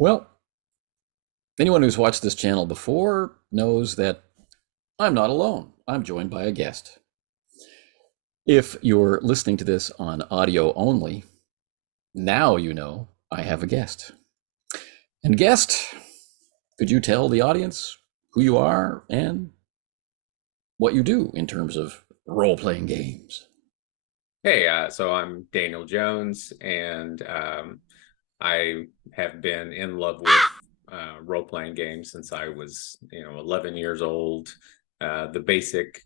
Well, anyone who's watched this channel before knows that I'm not alone. I'm joined by a guest. If you're listening to this on audio only, now you know I have a guest. And guest, could you tell the audience who you are and what you do in terms of role-playing games? Hey, so I'm Daniel Jones, and I have been in love with role-playing games since I was, 11 years old. The basic,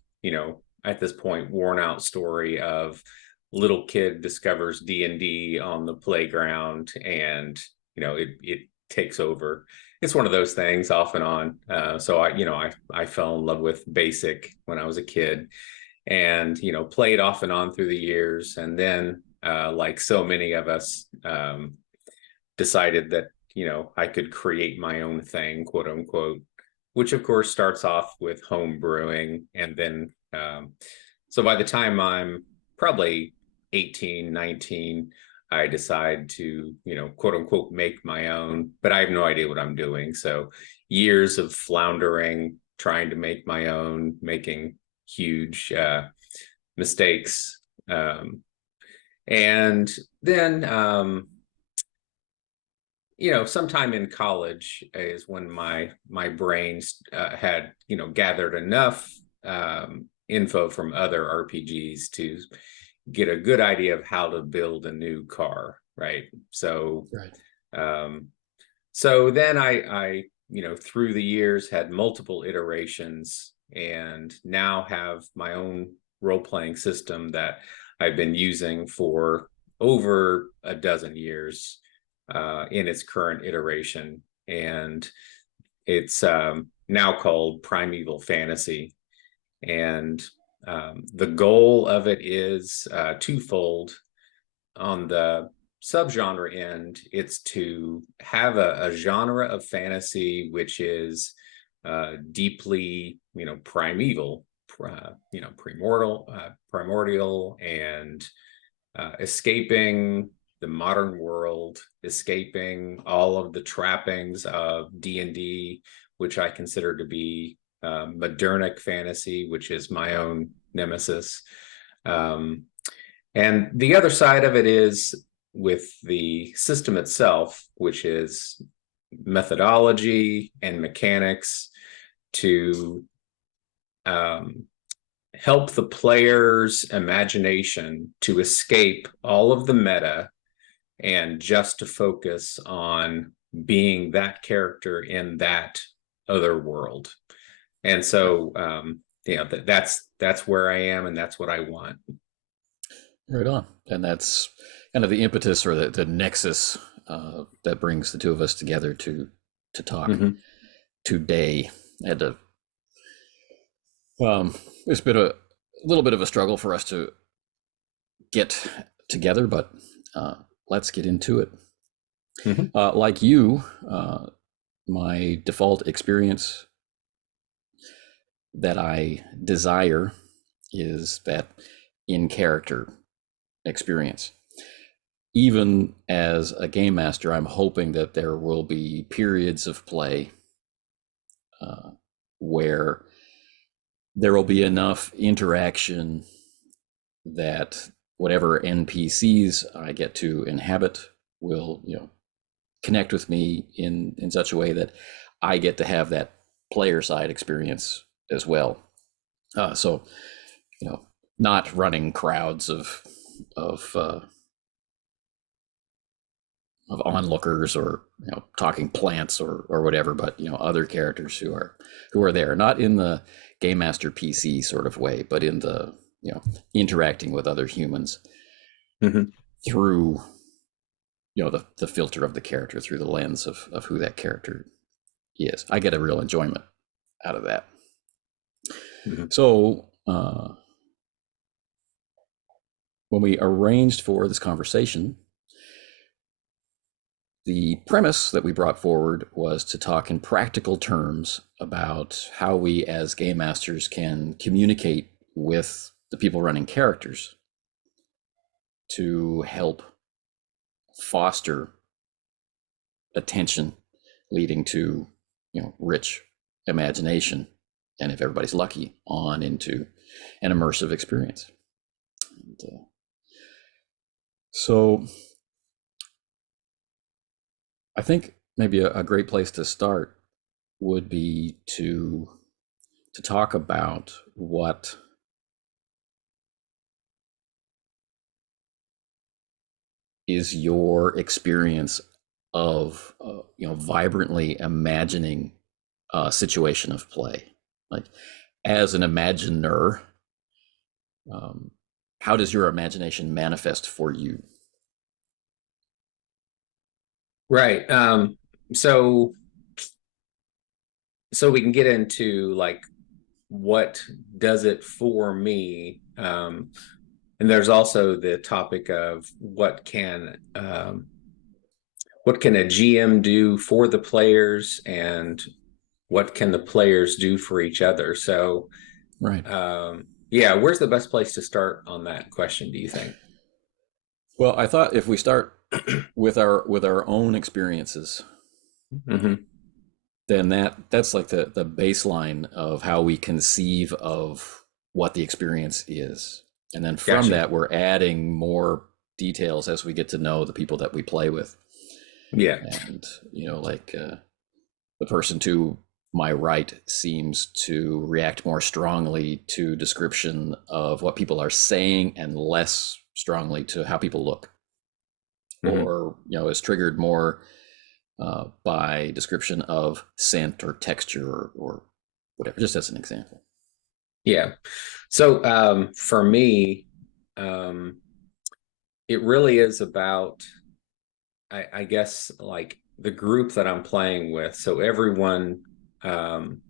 at this point, worn-out story of little kid discovers D&D on the playground, and it takes over. It's one of those things off and on. So I fell in love with basic when I was a kid, and played off and on through the years, and then like so many of us, decided that I could create my own thing, quote unquote, which of course starts off with home brewing. And then so by the time I'm probably 18, 19, I decide to quote unquote make my own, but I have no idea what I'm doing. So years of floundering, trying to make my own, making huge mistakes, and then sometime in college is when my brain had gathered enough info from other RPGs to get a good idea of how to build a new car, right? So Right. so then I through the years had multiple iterations, and now have my own role-playing system that I've been using for over a dozen years, in its current iteration. And it's now called Primeval Fantasy. And the goal of it is twofold. On the subgenre end, it's to have a genre of fantasy which is deeply, primeval, primordial, and escaping the modern world, escaping all of the trappings of D&D, which I consider to be modernic fantasy, which is my own nemesis. And the other side of it is with the system itself, which is methodology and mechanics to help the player's imagination to escape all of the meta and just to focus on being that character in that other world. And so that's where I am, and that's what I want. Right on. And that's kind of the impetus or the nexus that brings the two of us together to talk today. I had to it's been a little bit of a struggle for us to get together, but let's get into it. Like you, my default experience that I desire is that in character experience. Even as a game master, I'm hoping that there will be periods of play where there will be enough interaction that whatever NPCs I get to inhabit will, connect with me in such a way that I get to have that player side experience as well. So, not running crowds of onlookers, or talking plants or whatever, but other characters who are there, not in the game master PC sort of way, but in the interacting with other humans through the filter of the character, through the lens of who that character is. I get a real enjoyment out of that. So when we arranged for this conversation, the premise that we brought forward was to talk in practical terms about how we as game masters can communicate with the people running characters to help foster attention leading to, rich imagination, and if everybody's lucky, on into an immersive experience. And, so I think maybe a great place to start would be to talk about what is your experience of vibrantly imagining a situation of play, like as an imaginer. How does your imagination manifest for you? Right. So so we can get into like what does it for me, and there's also the topic of what can a GM do for the players, and what can the players do for each other. So Right. yeah, where's the best place to start on that question, do you think? Well, I thought if we start with our own experiences, Mm-hmm. then that's like the baseline of how we conceive of what the experience is. And then from Gotcha. that, we're adding more details as we get to know the people that we play with. Yeah. And, like the person to my right seems to react more strongly to description of what people are saying and less strongly to how people look, Mm-hmm. or, is triggered more by description of scent or texture, or whatever, just as an example. Yeah. So for me, um, it really is about, I guess, like the group that I'm playing with. So everyone um,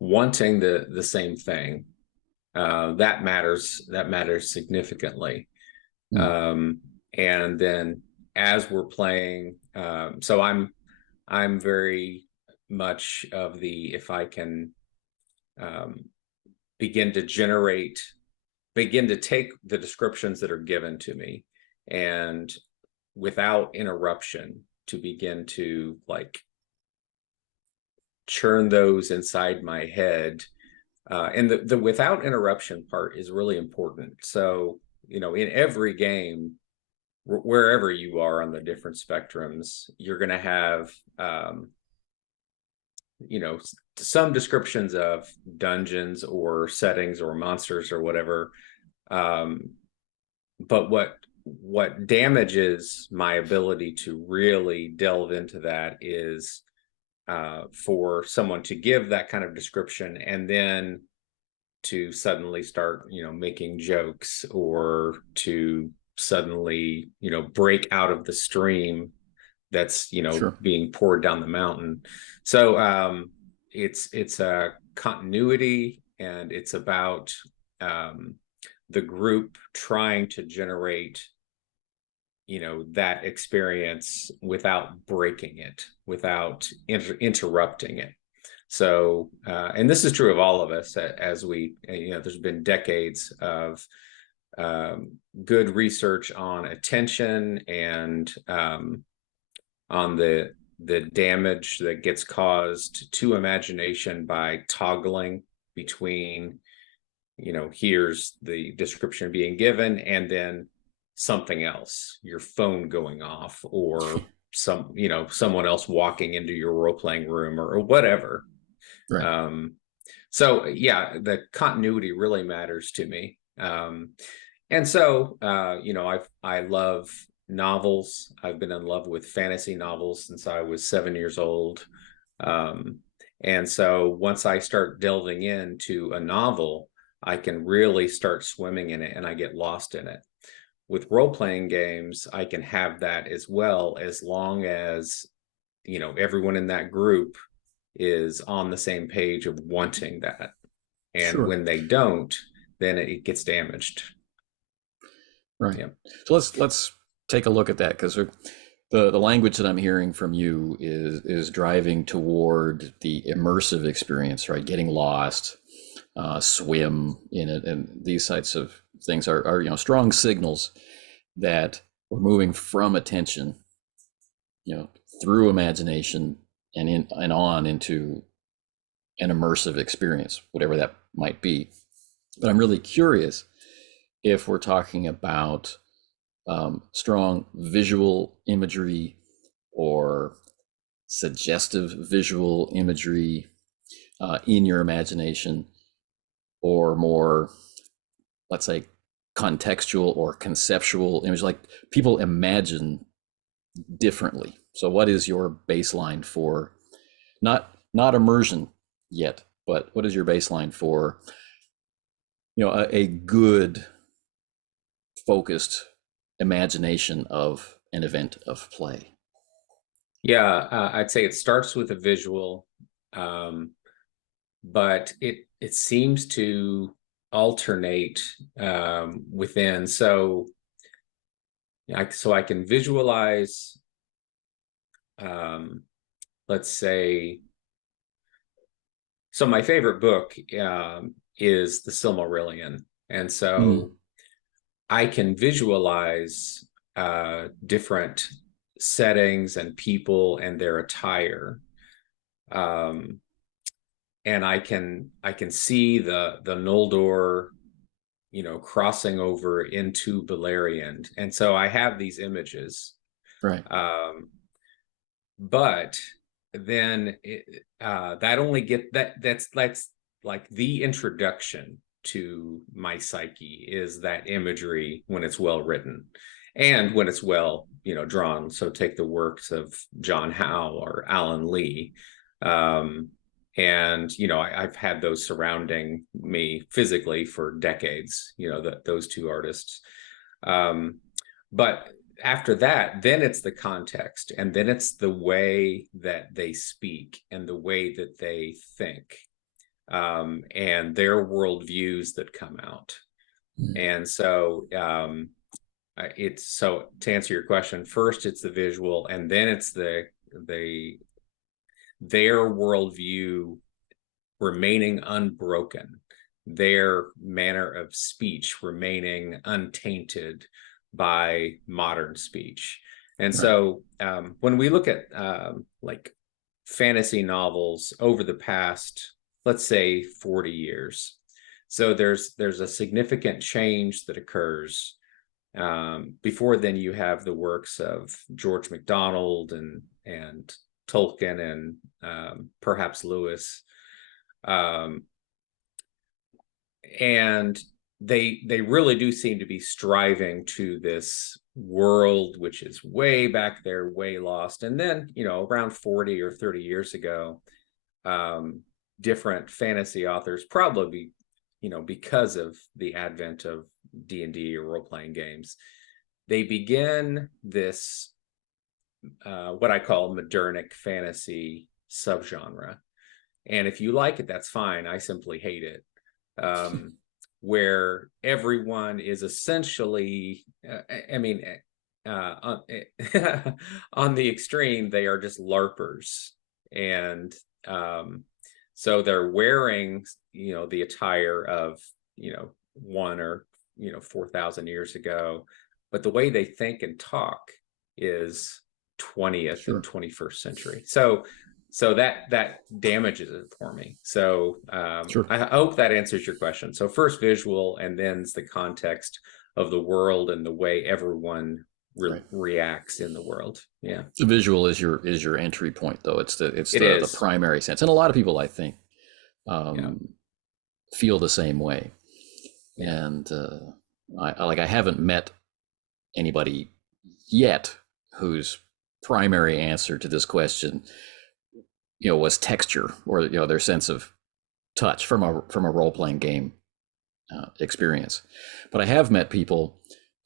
wanting the same thing, that matters. That matters significantly. Mm. Um, and then as we're playing, so I'm very much of the, if I can um, begin to generate, begin to take the descriptions that are given to me, and without interruption, to begin to like churn those inside my head. And the without interruption part is really important. So, in every game, wherever you are on the different spectrums, you're going to have, you know, some descriptions of dungeons or settings or monsters or whatever. Um, but what damages my ability to really delve into that is for someone to give that kind of description and then to suddenly start, making jokes, or to suddenly, break out of the stream that's, Sure. being poured down the mountain. So it's a continuity, and it's about um, the group trying to generate, that experience without breaking it, without interrupting it. So and this is true of all of us, as we, there's been decades of good research on attention, and on the damage that gets caused to imagination by toggling between, here's the description being given and then something else, your phone going off, or someone else walking into your role-playing room, or whatever. Right. um so yeah, the continuity really matters to me. And so I love novels. I've been in love with fantasy novels since I was 7 years old. um and so once I start delving into a novel, I can really start swimming in it, and I get lost in it. With role-playing games, I can have that as well, as long as everyone in that group is on the same page of wanting that. And Sure. when they don't, then it gets damaged. Right. Yeah. So let's take a look at that, because the language that I'm hearing from you is driving toward the immersive experience, right? Getting lost, swim in it, and these types of things are strong signals that we're moving from attention, you know, through imagination and on into an immersive experience, whatever that might be. But I'm really curious if we're talking about strong visual imagery or suggestive visual imagery in your imagination, or more, let's say, contextual or conceptual image. Like, people imagine differently. So what is your baseline for, not immersion yet, but what is your baseline for, a good focused imagination of an event of play? Yeah, I'd say it starts with a visual, but it seems to alternate within. So I can visualize, let's say. So my favorite book is the Silmarillion, and Mm, so I can visualize different settings and people and their attire, um, and I can see the Noldor, crossing over into Beleriand, and so I have these images. right. Um, but then that only get that's like the introduction to my psyche is that imagery when it's well written and when it's well drawn. So take the works of John Howe or Alan Lee, um, and I've had those surrounding me physically for decades, those two artists, but after that, then it's the context, and then it's the way that they speak and the way that they think, and their worldviews that come out. Mm, And so it's so to answer your question, first it's the visual, and then it's the their worldview remaining unbroken, their manner of speech remaining untainted by modern speech. And right. so when we look at like fantasy novels over the past, let's say 40 years, so there's a significant change that occurs. Before then, you have the works of George MacDonald and Tolkien and perhaps Lewis, um, and they really do seem to be striving to this world which is way back there, way lost. And then around 40 or 30 years ago, um, different fantasy authors, probably because of the advent of D&D or role-playing games, they begin this what I call modernic fantasy subgenre. And if you like it, that's fine. I simply hate it. Um, where everyone is essentially, I mean, on, on the extreme, they are just LARPers. And so they're wearing, the attire of, one or, 4,000 years ago. But the way they think and talk is 20th and Sure. 21st century. So that damages it for me. So Sure. I hope that answers your question. So first visual, and then the context of the world and the way everyone Right. reacts in the world. Yeah, The visual is your entry point, though. It's it the is. primary sense, and a lot of people, I think, Yeah, um, feel the same way. yeah. And I haven't met anybody yet whose primary answer to this question, was texture, or their sense of touch from a role playing game experience. But I have met people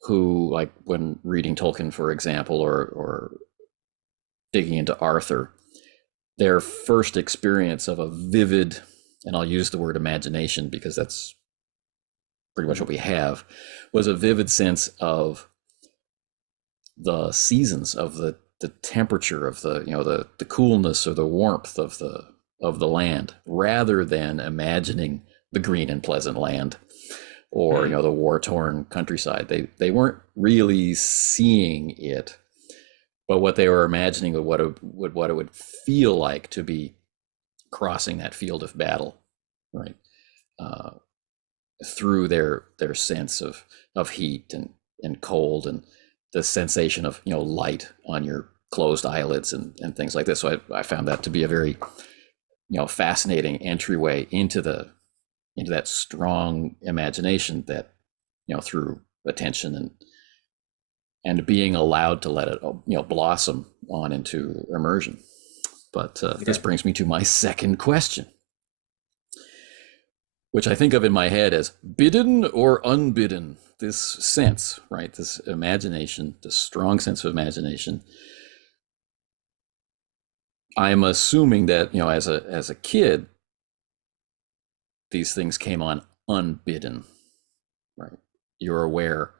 who, like, when reading Tolkien, for example, or digging into Arthur, their first experience of a vivid, and I'll use the word imagination because that's pretty much what we have, was a vivid sense of the seasons, of the temperature, of the coolness or the warmth of the land, rather than imagining the green and pleasant land, or Hmm. the war torn countryside. They weren't really seeing it but what they were imagining of what it would feel like to be crossing that field of battle, right? Uh, Through their sense of heat and cold and the sensation of light on your closed eyelids and things like this. So I found that to be a very fascinating entryway into that strong imagination that through attention and being allowed to let it blossom on into immersion. But this Yeah. brings me to my second question, which I think of in my head as bidden or unbidden. This sense, right? This imagination, this strong sense of imagination. I'm assuming that as a kid, these things came on unbidden, right? You're aware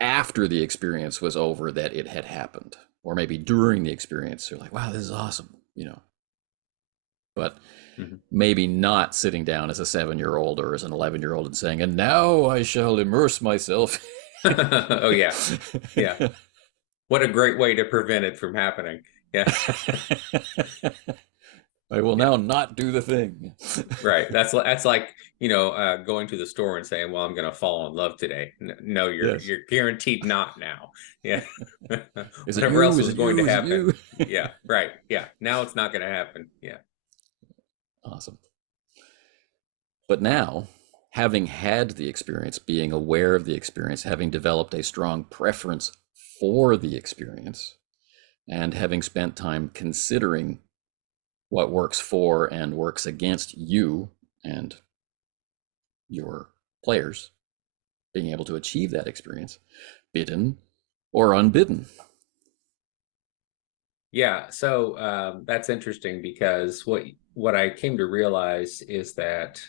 after the experience was over that it had happened, or maybe during the experience, you're like, "Wow, this is awesome." But Mhm. maybe not sitting down as a 7-year-old or as an 11-year-old and saying, "And now I shall immerse myself." Oh yeah, yeah. What a great way to prevent it from happening. Yeah, I will yeah. now not do the thing. Right. That's like going to the store and saying, "Well, I'm going to fall in love today." No, Yes. you're guaranteed not now. Yeah. Is it Whatever you? else Is was it going to you? Is it happen. you? Yeah. Right. Yeah. Now it's not going to happen. Yeah. Awesome. But now, having had the experience, being aware of the experience, having developed a strong preference for the experience, and having spent time considering what works for and works against you and your players, being able to achieve that experience, bidden or unbidden. Yeah. So that's interesting because what I came to realize is that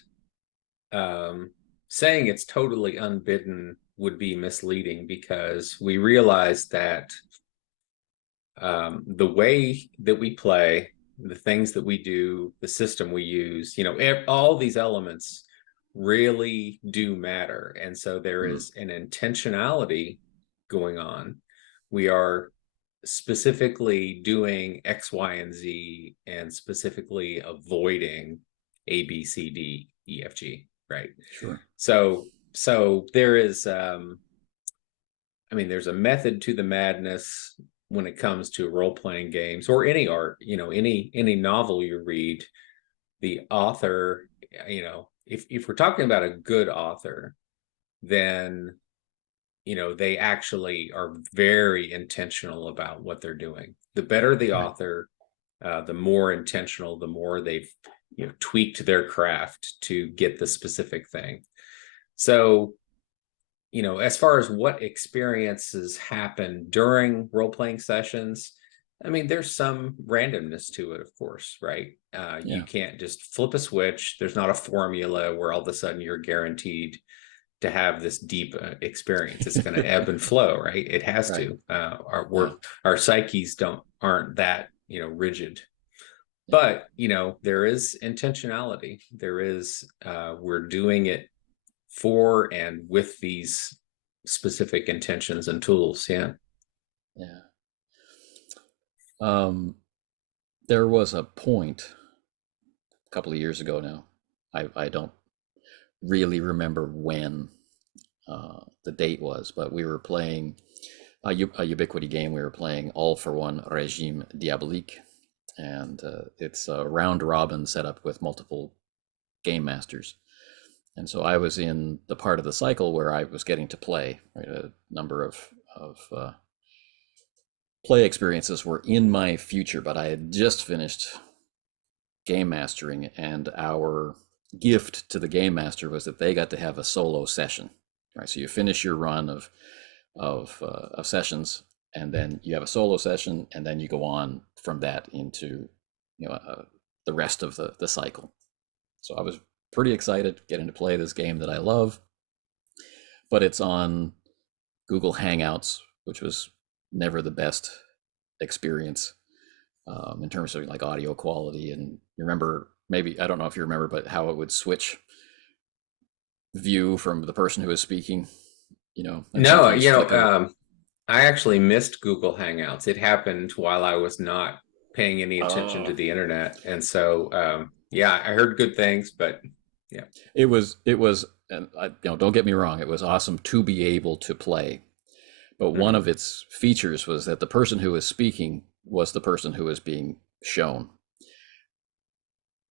um, saying it's totally unbidden would be misleading because we realize that the way that we play, the things that we do, the system we use, all these elements really do matter. And so there Hmm. is an intentionality going on. We are specifically doing X, Y, and Z, and specifically avoiding A, B, C, D, E, F, G, right? Sure. So there is there's a method to the madness when it comes to role-playing games or any art, any novel you read, the author, if we're talking about a good author, then they actually are very intentional about what they're doing. The better the Right. author, the more intentional, the more they've tweaked their craft to get the specific thing. So as far as what experiences happen during role playing sessions, there's some randomness to it, of course, right? You Yeah. can't just flip a switch. There's not a formula where all of a sudden you're guaranteed to have this deep experience. It's going to ebb and flow, right? It has Right. to. Our Yeah. our psyches aren't that rigid. Yeah. But there is intentionality. There is we're doing it for and with these specific intentions and tools. Yeah. Yeah. Um, there was a point a couple of years ago now. I don't really remember when the date was, but we were playing a Ubiquity game. We were playing All for One Regime Diabolique, and it's a round robin setup with multiple game masters. And so I was in the part of the cycle where I was getting to play. Right, a number of play experiences were in my future, but I had just finished game mastering, and our gift to the game master was that they got to have a solo session. Right, so you finish your run of sessions, and then you have a solo session, and then you go on from that into the rest of the cycle. So I was pretty excited getting to play this game that I love, but it's on Google Hangouts, which was never the best experience in terms of like audio quality. And you remember, maybe I don't know if you remember, but how it would switch view from the person who was speaking, and No, sometimes flicker. I actually missed Google Hangouts. It happened while I was not paying any attention to Oh, the internet. And so, yeah, I heard good things, but yeah. it was, and don't get me wrong, it was awesome to be able to play. But one Hmm. of its features was that the person who was speaking was the person who was being shown.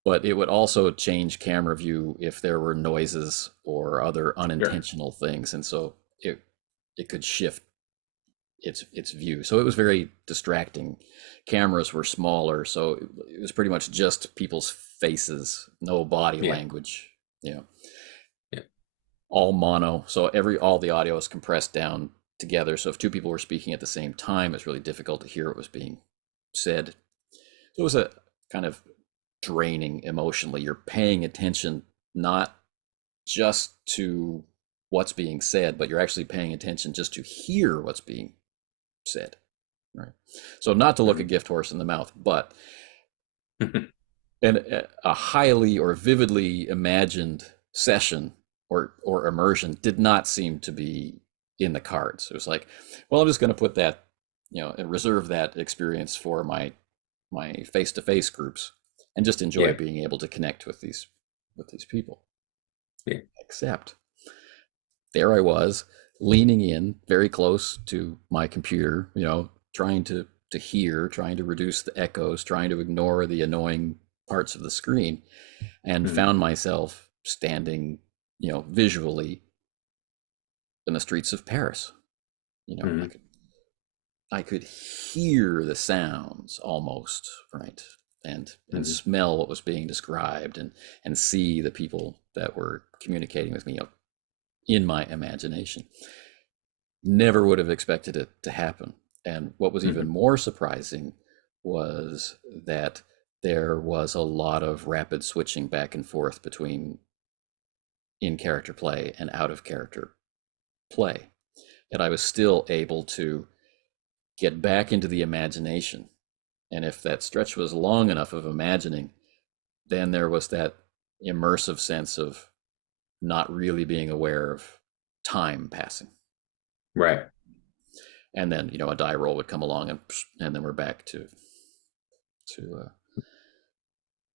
But it would also change camera view if there were noises or other Sure. unintentional things, and so it could shift its view. So it was very distracting. Cameras were smaller, so it was pretty much just people's faces, no body Yeah. language. You know, Yeah. all mono. So all the audio is compressed down together. So if two people were speaking at the same time, it's really difficult to hear what was being said. So it was a kind of draining emotionally. You're paying attention not just to what's being said, but you're actually paying attention just to hear what's being said. Right. So not to look a Mhm. gift horse in the mouth, but a highly or vividly imagined session or immersion did not seem to be in the cards. It was like, well, I'm just going to put that, and reserve that experience for my face-to-face groups and just enjoy Yeah. being able to connect with these people. Yeah. Except there I was leaning in very close to my computer, trying to hear, trying to reduce the echoes, trying to ignore the annoying parts of the screen, and Mhm. found myself standing, visually in the streets of Paris. And I Mhm. could I could hear the sounds almost, right, and Mhm. smell what was being described, and see the people that were communicating with me, in my imagination. Never would have expected it to happen. And what was even Mhm. more surprising was that there was a lot of rapid switching back and forth between in character play and out of character play. And I was still able to get back into the imagination. And if that stretch was long enough of imagining, then there was that immersive sense of not really being aware of time passing. Right. And then, a die roll would come along, and then we're back to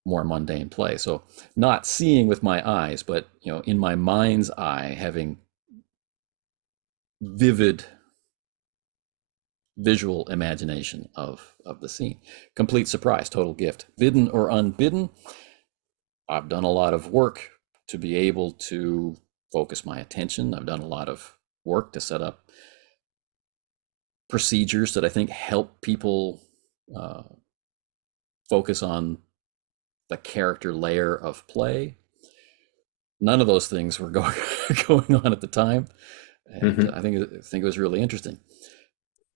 more mundane play. So not seeing with my eyes, but in my mind's eye, having vivid visual imagination of the scene. Complete surprise, total gift. Bidden or unbidden, I've done a lot of work to be able to focus my attention. I've done a lot of work to set up procedures that I think help people uh, focus on the character layer of play. None of those things were going going on at the time, and Mhm. I think it was really interesting.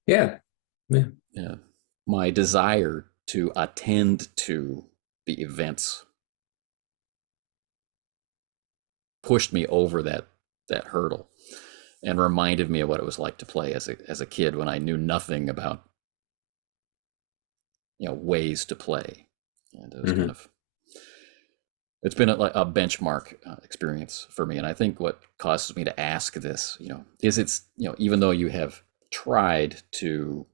Yeah. Yeah. Yeah. My desire to attend to the events pushed me over that hurdle and reminded me of what it was like to play as a kid when I knew nothing about ways to play, and it was kind Mhm. of it's been a benchmark experience for me. And I think what causes me to ask this, is it's even though you have tried to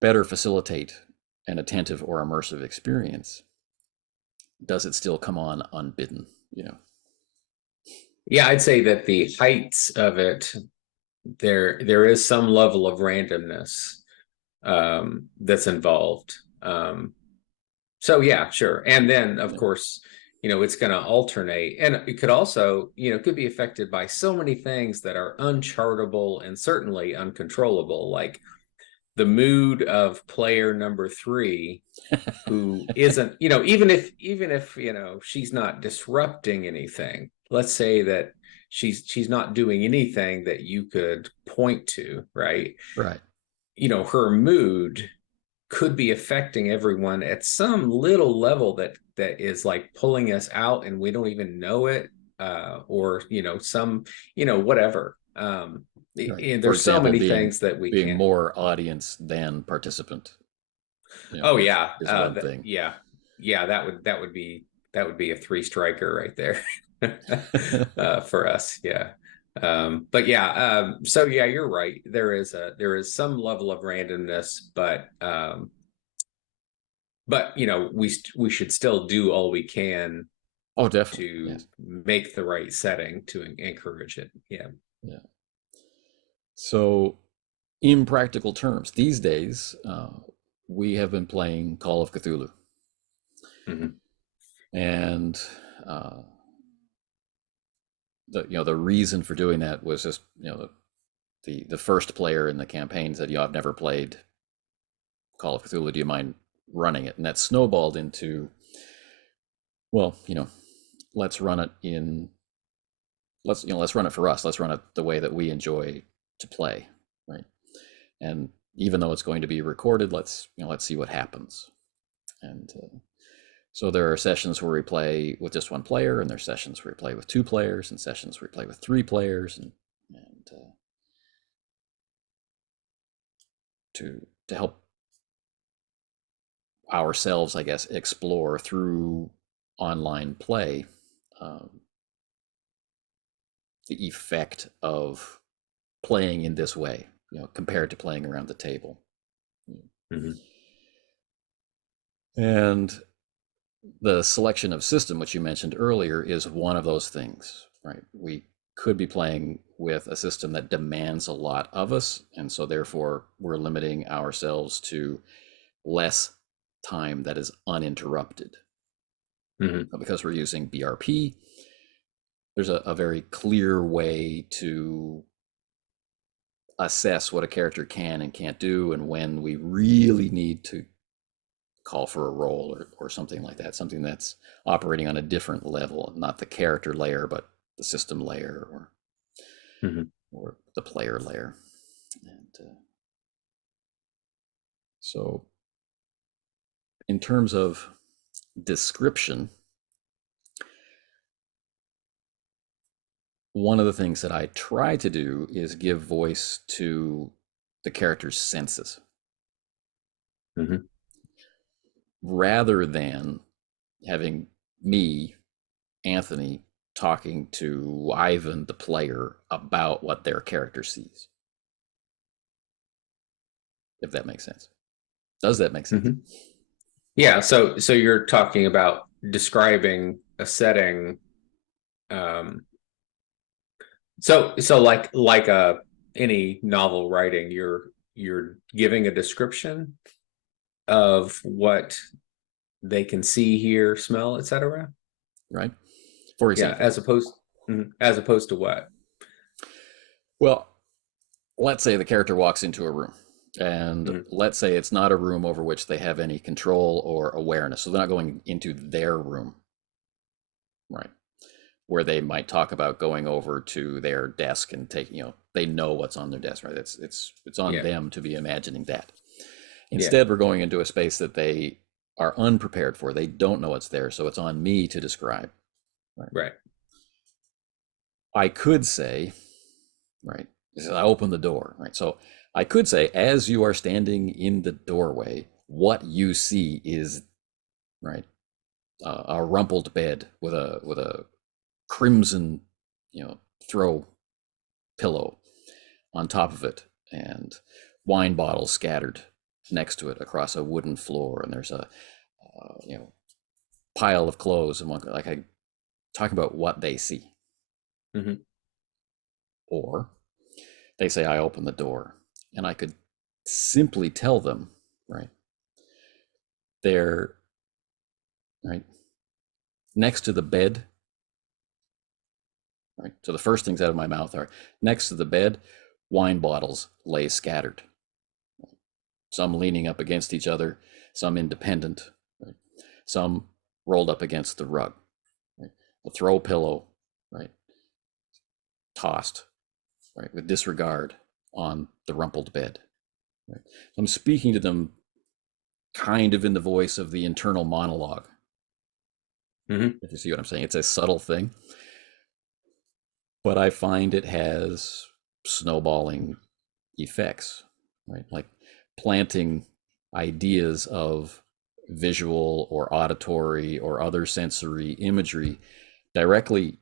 better facilitate an attentive or immersive experience, does it still come on unbidden? Yeah, I'd say that the heights of it, there is some level of randomness that's involved. So yeah, sure. And then of Yeah, course, it's going to alternate, and it could also, could be affected by so many things that are unchartable and certainly uncontrollable, like the mood of player number three, who isn't, even if she's not disrupting anything. Let's say that she's not doing anything that you could point to, right? right, Her mood could be affecting everyone at some little level that is like pulling us out and we don't even know it, or some, whatever. right. And For there's so example, many being things that we being can't. more audience than participant, Oh is yeah, is one thing. yeah, that would be a three striker right there. For us, yeah. But yeah, so yeah, you're right. There is some level of randomness, but we should still do all we can Oh, definitely. to Yes. make the right setting to encourage it. Yeah. Yeah. So, in practical terms, these days, we have been playing Call of Cthulhu. Hmm. And uh, the reason for doing that was just the first player in the campaign said, I've never played Call of Cthulhu. Do you mind running it? And that snowballed into, well, let's run it in let's run it for us. Let's run it the way that we enjoy to play, right? And even though it's going to be recorded, let's see what happens. And so there are sessions where we play with just one player, and there's sessions where we play with two players, and sessions where we play with three players, and to help ourselves, I guess, explore through online play um, the effect of playing in this way, compared to playing around the table. Hmm. And the selection of system, which you mentioned earlier, is one of those things, right? We could be playing with a system that demands a lot of us, and so therefore we're limiting ourselves to less time that is uninterrupted. Hmm. But because we're using BRP, there's a very clear way to assess what a character can and can't do, and when we really need to call for a roll or something like that, something that's operating on a different level, not the character layer, but the system layer Hmm. or the player layer. And so, in terms of description, one of the things that I try to do is give voice to the character's senses Hmm. rather than having me, Anthony, talking to Ivan, the player, about what their character sees. If that makes sense. Does that make sense? Hmm. Yeah. So you're talking about describing a setting. Um, so like any novel writing, you're giving a description of what they can see, hear, smell, etc. Right? For Yeah, example, as opposed to what? well, let's say the character walks into a room, and Hmm. let's say it's not a room over which they have any control or awareness. So they're not going into their room, right? Where they might talk about going over to their desk and taking, they know what's on their desk, right? It's on Yeah, them to be imagining that. yeah, Instead, we're going into a space that they are unprepared for. They don't know it's there, so it's on me to describe. Right? right. I could say, right? I open the door, right? So I could say, as you are standing in the doorway, what you see is right a rumpled bed with a crimson, throw pillow on top of it, and wine bottles scattered next to it across a wooden floor, and there's a pile of clothes and one like I talk about what they see, Hmm. or they say I open the door, and I could simply tell them, right, they're right next to the bed, right. So the first things out of my mouth are next to the bed, wine bottles lay scattered, some leaning up against each other, some independent, right? Some rolled up against the rug, right? A throw pillow, right, tossed, right, with disregard on the rumpled bed. Right? So I'm speaking to them kind of in the voice of the internal monologue. Hmm. If you see what I'm saying, it's a subtle thing, but I find it has snowballing effects, right? Like planting ideas of visual or auditory or other sensory imagery directly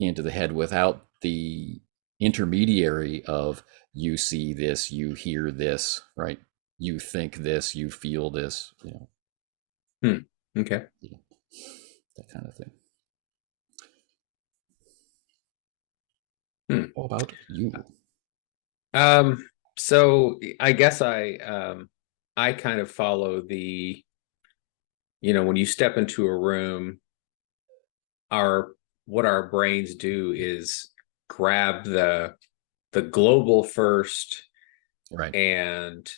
into the head without the intermediary of you see this, you hear this, right? You think this, you feel this, Okay. that kind of thing. Hmm. How about you? So I guess I kind of follow the, when you step into a room, our what our brains do is grab the global first, Right. and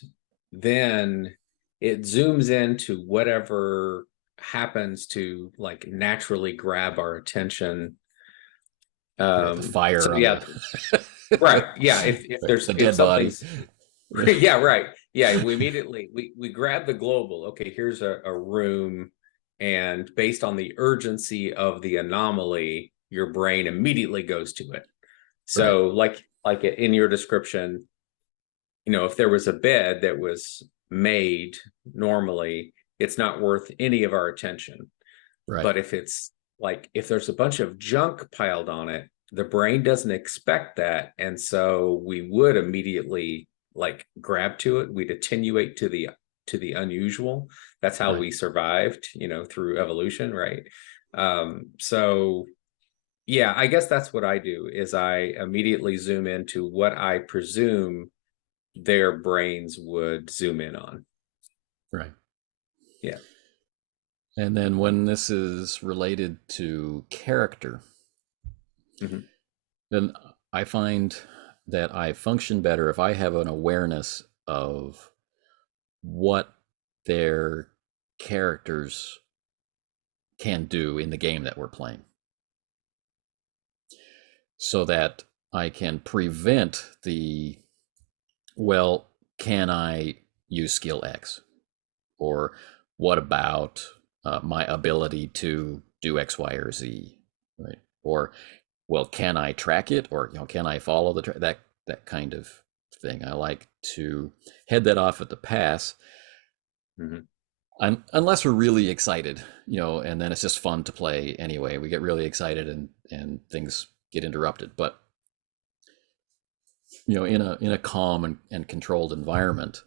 then it zooms into whatever happens to like naturally grab our attention. Right. The So fire on yeah, the right. Yeah, if right, there's the if dead body. something's yeah, right. Yeah, we immediately we grab the global. Okay, here's a room, and based on the urgency of the anomaly, your brain immediately goes to it. Right. So like in your description, if there was a bed that was made normally, it's not worth any of our attention. Right. But if there's a bunch of junk piled on it, the brain doesn't expect that. And so we would immediately like grab to it. We'd attenuate to the unusual. That's how Right. we survived, through evolution, right? So yeah, I guess that's what I do is I immediately zoom into what I presume their brains would zoom in on. Right. Yeah. And then when this is related to character, Mhm. then I find that I function better if I have an awareness of what their characters can do in the game that we're playing, so that I can prevent the, well, can I use skill X? Or what about my ability to do X, Y, or Z? Right? Or, well, can I track it? Or, can I follow that kind of thing? I like to head that off at the pass, Mhm. unless we're really excited, and then it's just fun to play anyway. We get really excited and things get interrupted. But in a calm and controlled environment,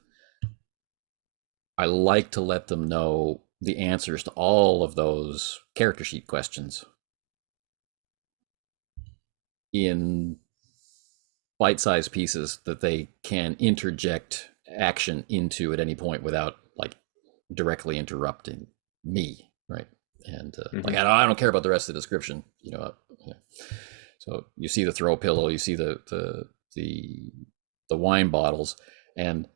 I like to let them know the answers to all of those character sheet questions in bite-sized pieces that they can interject action into at any point without like directly interrupting me, right? And like Mhm. I don't care about the rest of the description, yeah. So you see the throw pillow, you see the the wine bottles, and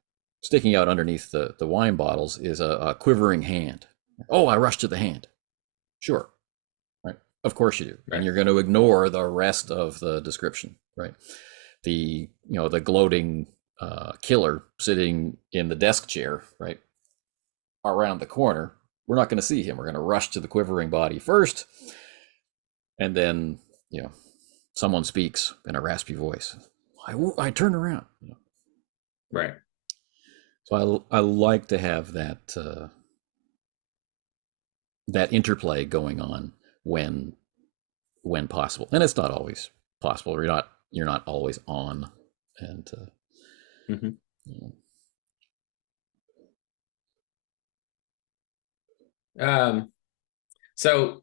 sticking out underneath the wine bottles is a quivering hand. Oh, I rush to the hand. Sure, right? Of course you do, and Right. you're going to ignore the rest of the description, right? The gloating killer sitting in the desk chair, right, around the corner. We're not going to see him. We're going to rush to the quivering body first, and then you know someone speaks in a raspy voice. I turn around. Right. So I like to have that interplay going on when when possible, and it's not always possible. You're not always on, and Mhm. you know, Um, so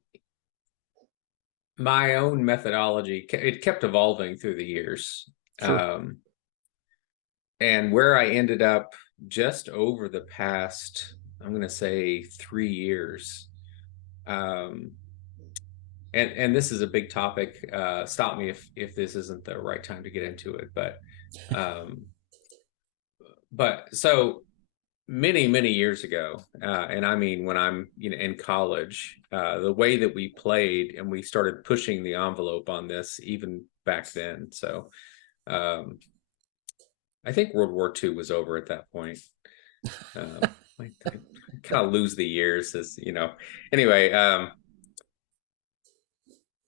my own methodology, it kept evolving through the years. sure, Um, and where I ended up just over the past, I'm going to say 3 years. Um, and this is a big topic. Stop me if this isn't the right time to get into it, um, but so many years ago, and I mean when I'm in college, the way that we played and we started pushing the envelope on this even back then. So um, I think World War II was over at that point. I kind of lose the years as anyway.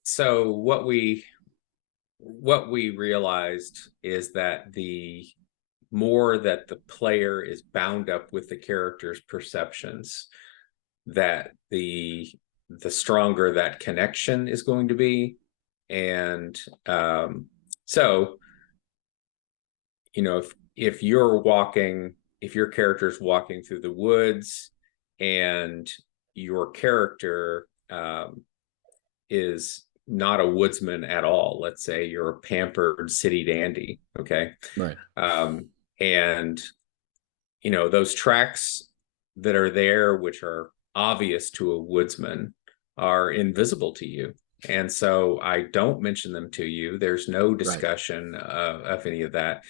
So what we realized is that the more that the player is bound up with the character's perceptions, that the stronger that connection is going to be. And so if you're walking, if your character's walking through the woods and your character is not a woodsman at all, let's say you're a pampered city dandy, okay, Right. and those tracks that are there, which are obvious to a woodsman, are invisible to you. And so I don't mention them to you. There's no Right. discussion of any of that.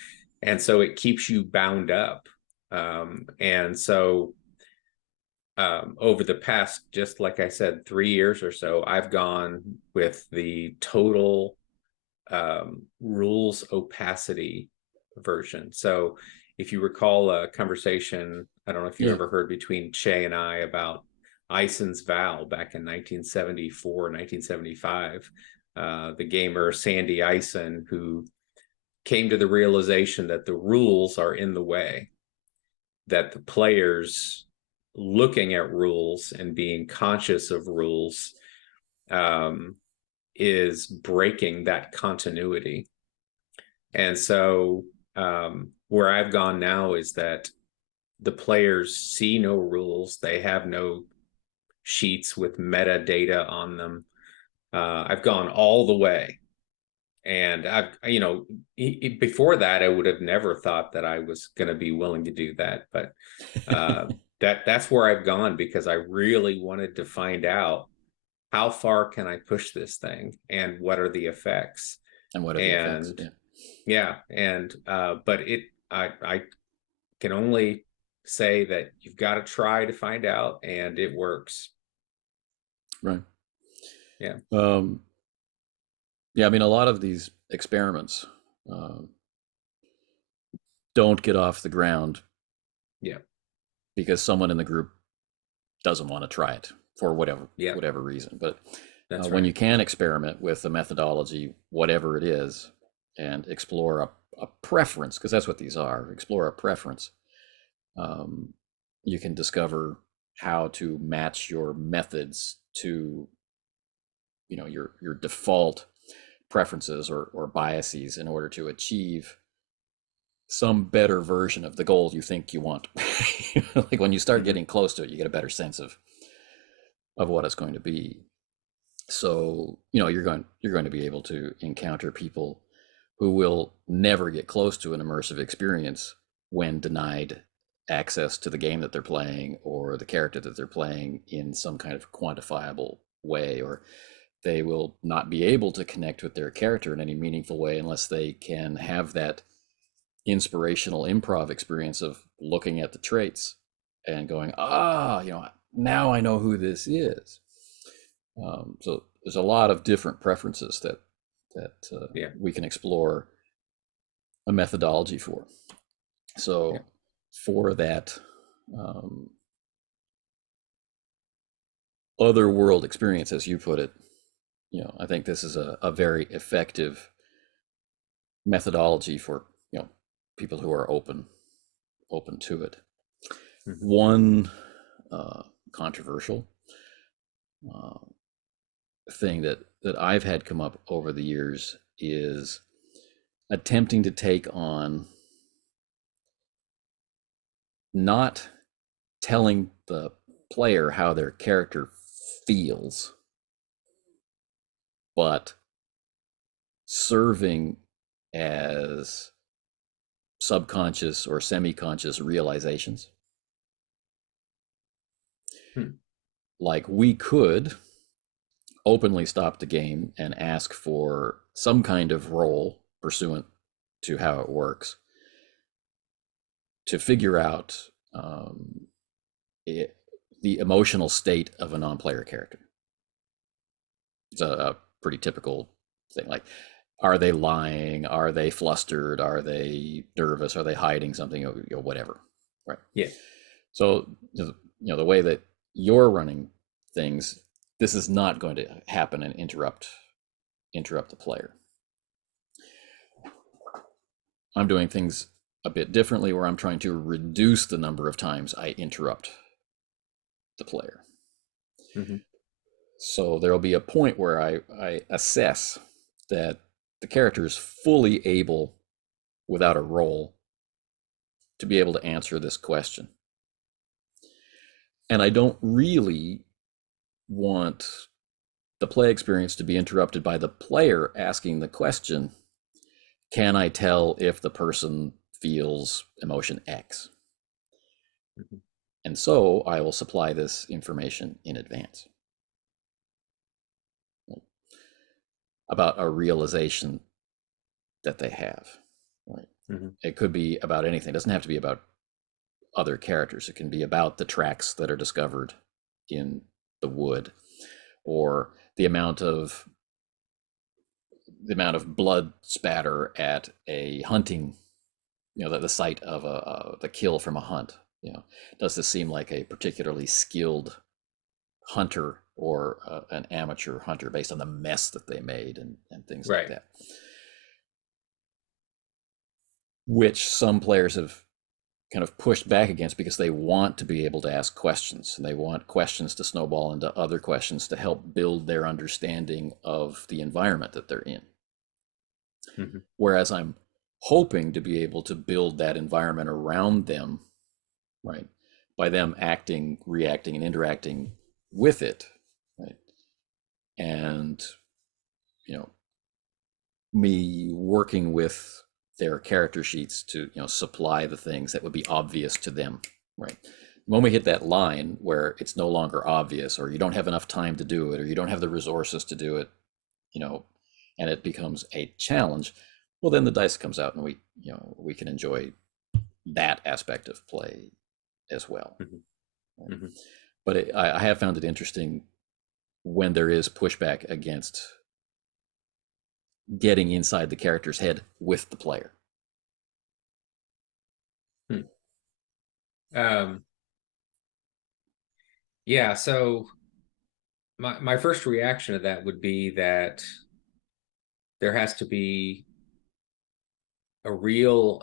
And so it keeps you bound up. And so over the past, just like I said, 3 years or so, I've gone with the total rules opacity version. So if you recall a conversation, I don't know if you Yeah. ever heard, between Che and I about Ison's Vow back in 1974, 1975, the gamer Sandy Ison, who came to the realization that the rules are in the way, that the players looking at rules and being conscious of rules is breaking that continuity. And so where I've gone now is that the players see no rules. They have no sheets with metadata on them. I've gone all the way. And before that, I would have never thought that I was going to be willing to do that. But that's where I've gone, because I really wanted to find out, how far can I push this thing and what are the effects? And what are the effects? And Yeah. yeah, and but I can only say that you've got to try to find out, and it works. Right. Yeah. Yeah. I mean, a lot of these experiments um, don't get off the ground Yeah. because someone in the group doesn't want to try it for Yeah. whatever reason. But That's when right. you can experiment with a methodology, whatever it is, and explore a preference, because that's what these are, explore a preference, um, you can discover how to match your methods to your default preferences or biases in order to achieve some better version of the goal you think you want. Like when you start Mm-hmm. getting close to it, you get a better sense of what it's going to be. So you're going to be able to encounter people who will never get close to an immersive experience when denied access to the game that they're playing or the character that they're playing in some kind of quantifiable way, or they will not be able to connect with their character in any meaningful way unless they can have that inspirational improv experience of looking at the traits and going, now I know who this is. So there's a lot of different preferences that Yeah. we can explore a methodology for. Yeah. So for that um, other world experience, as you put it, I think this is a very effective methodology for people who are open to it. Mm-hmm. One controversial uh, thing that I've had come up over the years is attempting to take on not telling the player how their character feels, but serving as subconscious or semi-conscious realizations. Hmm. Like we could openly stop the game and ask for some kind of role pursuant to how it works to figure out it, the emotional state of a non-player character. It's a pretty typical thing. Like, are they lying? Are they flustered? Are they nervous? Are they hiding something? Whatever. Right. Yeah. So, the way that you're running things, this is not going to happen and interrupt the player. I'm doing things a bit differently where I'm trying to reduce the number of times I interrupt the player. Mm-hmm. So there'll be a point where I assess that the character is fully able without a role to be able to answer this question. And I don't really want the play experience to be interrupted by the player asking the question, can I tell if the person feels emotion X? Mhm. And so I will supply this information in advance about a realization that they have. Right? Mhm. It could be about anything. It doesn't have to be about other characters. It can be about the tracks that are discovered in the wood, or the amount of blood spatter at a hunting, the site of the kill from a hunt. Does this seem like a particularly skilled hunter or an amateur hunter based on the mess that they made and things like Right. that, which some players have kind of pushed back against because they want to be able to ask questions, and they want questions to snowball into other questions to help build their understanding of the environment that they're in. Mhm. Whereas I'm hoping to be able to build that environment around them, right, by them acting, reacting, and interacting with it, right, and you know me working with their character sheets to supply the things that would be obvious to them, right. When we hit that line where it's no longer obvious, or you don't have enough time to do it, or you don't have the resources to do it, you know and it becomes a challenge, well, then the dice comes out, and we can enjoy that aspect of play as well, Mhm. right? Mhm. But I have found it interesting when there is pushback against getting inside the character's head with the player. Hmm. Um, yeah, so my first reaction to that would be that there has to be a real,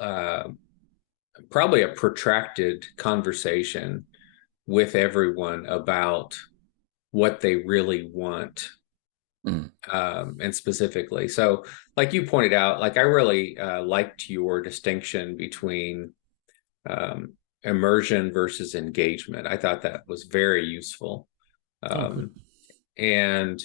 probably a protracted conversation with everyone about what they really want, Mm. and specifically. So, like you pointed out, like I really liked your distinction between um, immersion versus engagement. I thought that was very useful. Oh, good. Um, and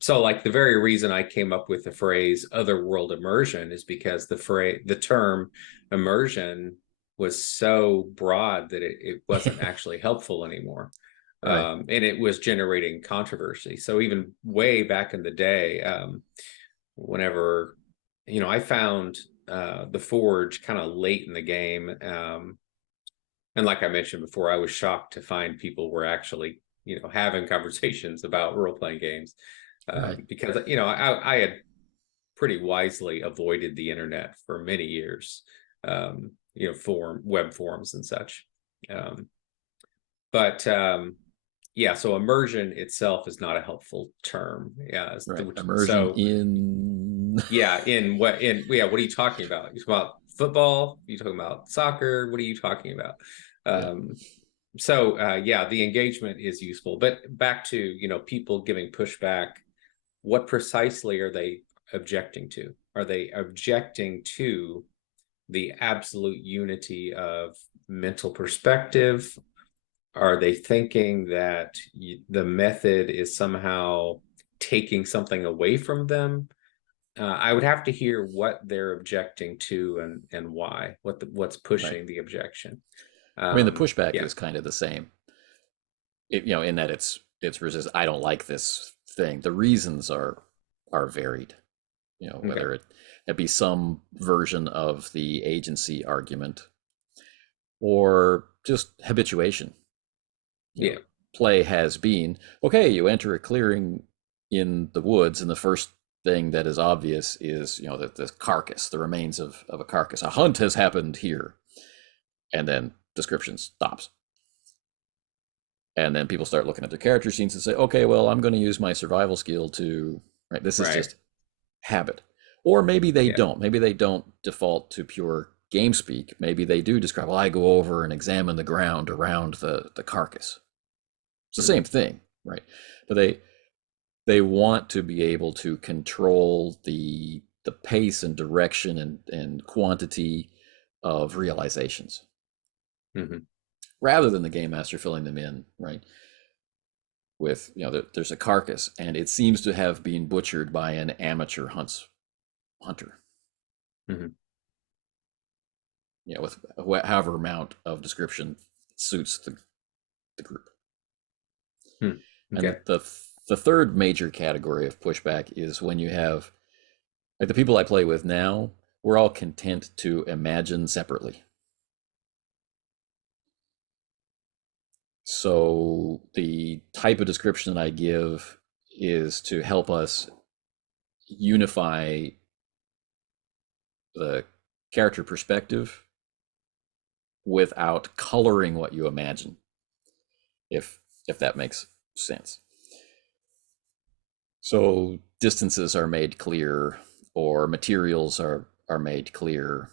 so, like the very reason I came up with the phrase "otherworld immersion" is because the term immersion was so broad that it wasn't actually helpful anymore, Right. and it was generating controversy. So even way back in the day, whenever I found the Forge kind of late in the game, and like I mentioned before, I was shocked to find people were actually having conversations about role playing games, Right. because I had pretty wisely avoided the internet for many years, web forums and such. Um, but yeah, so immersion itself is not a helpful term. Yeah, Right. Immersion so in. yeah, what are you talking about? You talking about football? You talking about soccer? What are you talking about? Yeah. Um, so yeah, the engagement is useful, but back to people giving pushback. What precisely are they objecting to? Are they objecting to the absolute unity of mental perspective? Are they thinking that the method is somehow taking something away from them? I would have to hear what they're objecting to and why. What's Right. pushing the objection? I mean, the pushback Yeah. is kind of the same, in that it's resist. I don't like this thing. The reasons are varied. Okay. Whether it be some version of the agency argument, or just habituation. you Yeah. know, Play has been, okay, you enter a clearing in the woods, and the first thing that is obvious is, the carcass, the remains of a carcass. A hunt has happened here. And then description stops. And then people start looking at their character sheets and say, okay, well, I'm going to use my survival skill to, right, this is Right. just habit. Or maybe they Yeah. don't. Maybe they don't default to pure game speak. Maybe they do describe, well, I go over and examine the ground around the carcass. It's the Mhm. same thing, right? But they want to be able to control the the pace and direction and quantity of realizations, Hmm. rather than the game master filling them in, right? With, there's a carcass and it seems to have been butchered by an amateur hunter, Hmm. with however amount of description suits the group. Hmm. And Okay. the third major category of pushback is when you have, like, the people I play with now, we're all content to imagine separately. So the type of description that I give is to help us unify the character perspective without coloring what you imagine, if that makes sense. So distances are made clear, or materials are made clear,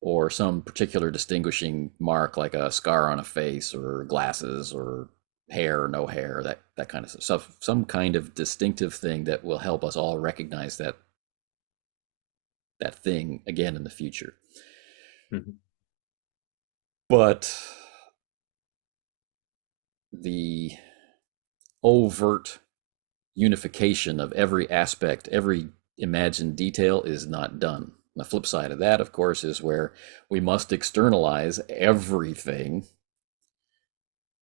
or some particular distinguishing mark like a scar on a face or glasses or hair or no hair, that kind of stuff. Some kind of distinctive thing that will help us all recognize that thing again in the future. Hmm. But the overt unification of every aspect, every imagined detail is not done. The flip side of that, of course, is where we must externalize everything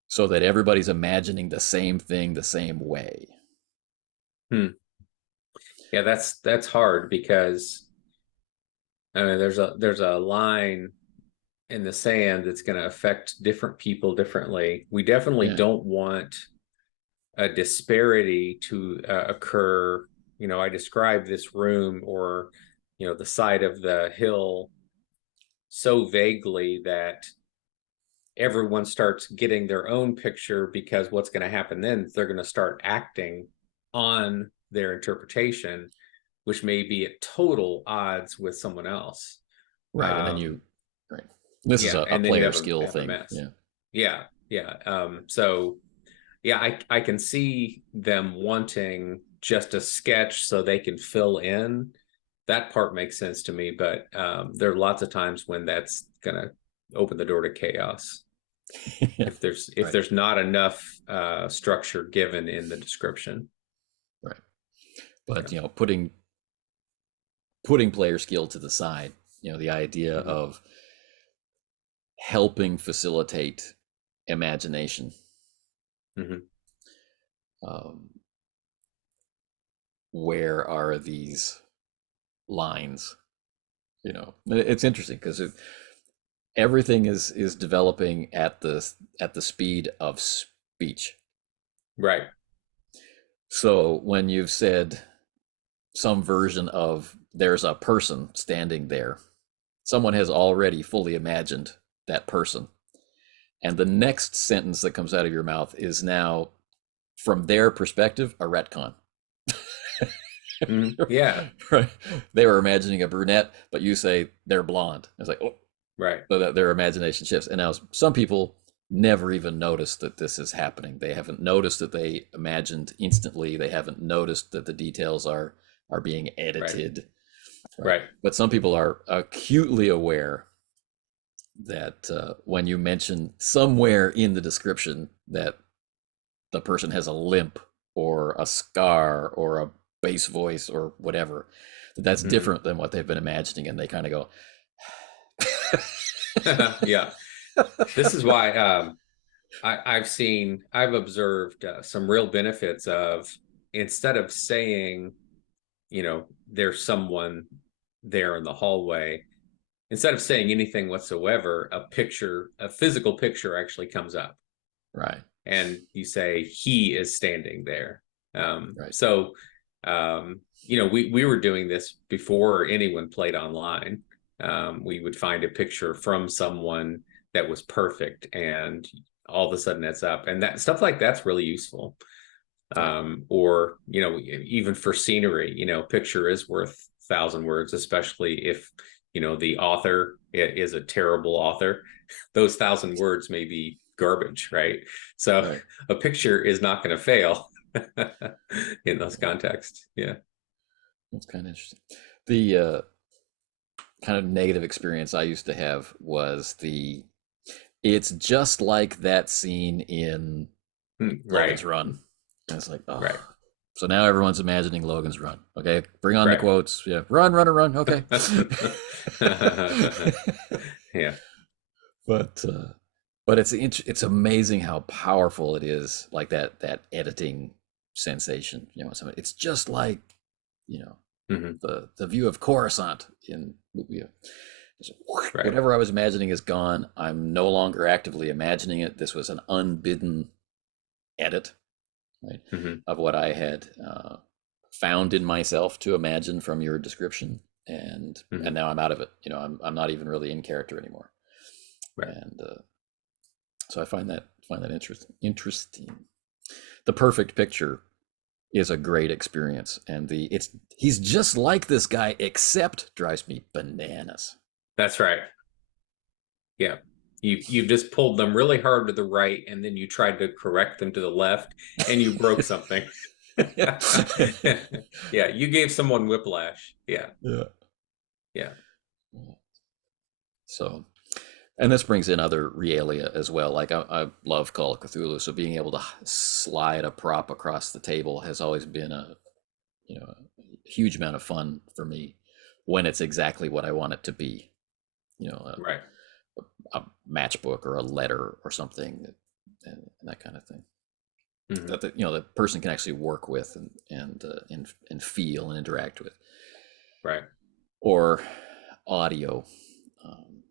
so that everybody's imagining the same thing the same way. Hmm. Yeah, that's hard because I mean, there's a line in the sand that's going to affect different people differently. We definitely Yeah, don't want a disparity to occur. I describe this room or the side of the hill so vaguely that everyone starts getting their own picture, because what's going to happen then is they're going to start acting on their interpretation, which may be at total odds with someone else. right. And then Um, right. This is yeah, a and then you player have a skill have a thing. mess. Yeah, Yeah, yeah. So yeah, I can see them wanting just a sketch so they can fill in. That part makes sense to me, but there are lots of times when that's gonna open the door to chaos if there's if right, there's not enough structure given in the description. right. But Yeah. putting player skill to the side, the idea Hmm. of helping facilitate imagination. Hmm. Um, where are these lines? It's interesting because everything is developing at the speed of speech. Right. So when you've said some version of there's a person standing there, someone has already fully imagined that person, and the next sentence that comes out of your mouth is now, from their perspective, a retcon. Hmm. Yeah. Right? They were imagining a brunette, but you say they're blonde. It's like, oh, Right. so that their imagination shifts. And now some people never even notice that this is happening. They haven't noticed that they imagined instantly. They haven't noticed that the details are being Right. edited, right? Right. But some people are acutely aware that when you mention somewhere in the description that the person has a limp or a scar or a bass voice or whatever, that's Hmm. different than what they've been imagining, and they kind of go, Yeah. This is why I've observed some real benefits of, instead of saying, there's someone there in the hallway, instead of saying anything whatsoever, a physical picture actually comes up, right, and you say he is standing there. right, We were doing this before anyone played online. We would find a picture from someone that was perfect, and all of a sudden it's up, and that stuff like that's really useful. right, Or even for scenery, picture is worth 1,000 words, especially if the author is a terrible author. Those 1,000 words may be garbage, right? So right. a picture is not going to fail in those Right. contexts. Yeah. That's kind of interesting. The kind of negative experience I used to have was it's just like that scene in Right, Logan's Run. And it's like, oh. right, So now everyone's imagining Logan's Run. Okay, bring on the right. quotes. Yeah, run, run, run. Okay. Yeah, but but it's amazing how powerful it is, like that editing sensation. You know, it's just like, you know, hmm, the view of Coruscant in right, whatever I was imagining is gone. I'm no longer actively imagining it. This was an unbidden edit, right, hmm, of what I had found in myself to imagine from your description, and hmm, now I'm out of it. You know, I'm not even really in character anymore, right. and so I find that interesting. The perfect picture is a great experience, and he's just like this guy, except drives me bananas. That's right. Yeah. You've just pulled them really hard to the right, and then you tried to correct them to the left, and you broke something. Yeah. Yeah, you gave someone whiplash. Yeah, Yeah. yeah, So, and this brings in other realia as well. Like I love Call of Cthulhu, so being able to slide a prop across the table has always been a huge amount of fun for me when it's exactly what I want it to be. You know, right. a matchbook or a letter or something, and that kind of thing. Hmm, That the person can actually work with and feel and interact with, right. or audio, um,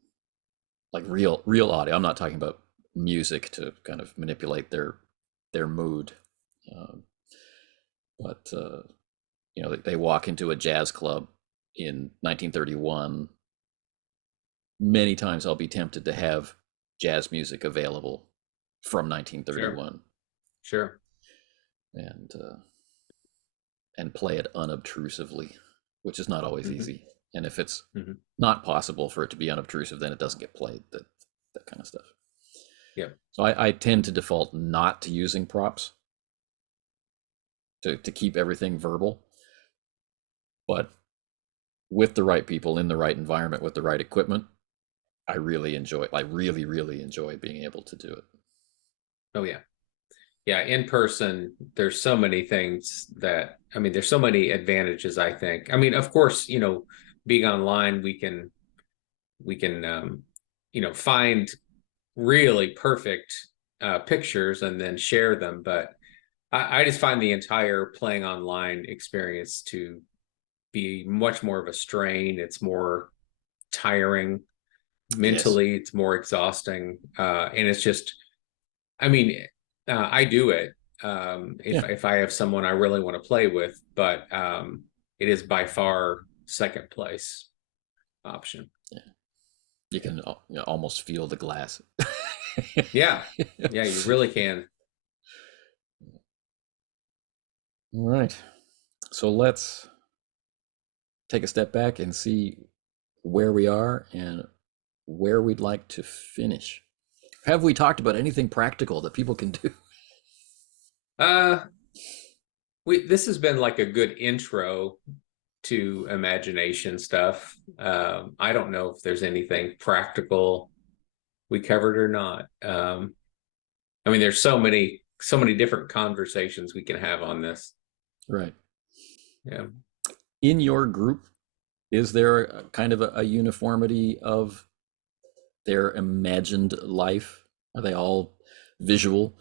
like real audio. I'm not talking about music to kind of manipulate their mood, um, but they walk into a jazz club in 1931. Many times I'll be tempted to have jazz music available from Sure, 1931, sure. and play it unobtrusively, which is not always Hmm, easy. And if it's hmm. not possible for it to be unobtrusive, then it doesn't get played. That kind of stuff. Yeah, So I tend to default not to using props to keep everything verbal, but with the right people in the right environment with the right equipment, I really enjoy. I really enjoy being able to do it. oh yeah. Yeah, in person, there's so many things that, I mean, there's so many advantages, I think. I mean, of course, being online, we can find really perfect pictures and then share them. But I just find the entire playing online experience to be much more of a strain. It's more tiring Yes. mentally, it's more exhausting. And it's just, I mean, I do it Yeah. if I have someone I really want to play with, but it is by far second place option. Yeah. You can almost feel the glass. Yeah, yeah, you really can. All right. So let's take a step back and see where we are and where we'd like to finish. Have we talked about anything practical that people can do? Uh, this has been like a good intro to imagination stuff. I don't know if there's anything practical we covered or not. I mean, there's so many different conversations we can have on this. Right. Yeah. In your group, is there a kind of a uniformity of their imagined life? Are they all visual,